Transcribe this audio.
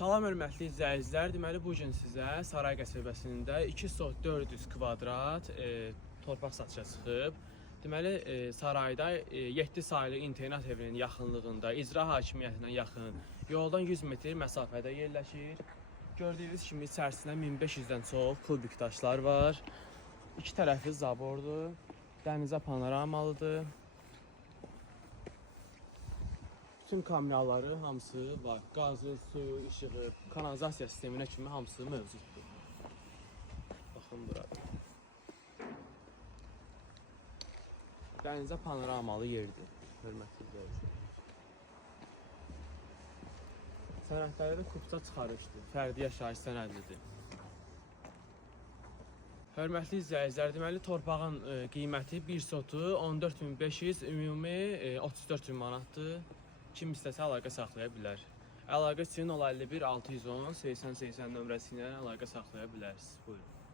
Salam hörmətli izləyicilər. Deməli bu gün sizə Saray qəsəbəsində 2 sot 400 kvadrat torpaq satışa çıxıb. Deməli sarayda 7 saylı internat evinin yaxınlığında, icra hakimiyyətinə yaxın, yoldan 100 metr məsafədə yerləşir. Gördüyünüz kimi içərisində 1500-dən çox kubik daşlar var. İki tərəfi zabordur. Dənizə panoramalıdır. Bütün kameraları hamısı var. Qazı, su, işığı, kanalizasiya sisteminə kimi hamısı mövcuddur. Baxın burada. Dənizə panoramalı yerdir. Hörmətli izləyicilər. Sənədləri də kupça çıxarışdır. Fərdi yaşayış sənədidir. Hörmətli izləyicilər, deməli torpağın qiyməti 1 sotu 14500, ümumi 34000 manatdır. Kim istəsə əlaqə saxlaya bilər. Əlaqə üçün 051 610 80 80 nömrəsi ilə əlaqə saxlaya bilərsiniz. Buyurun.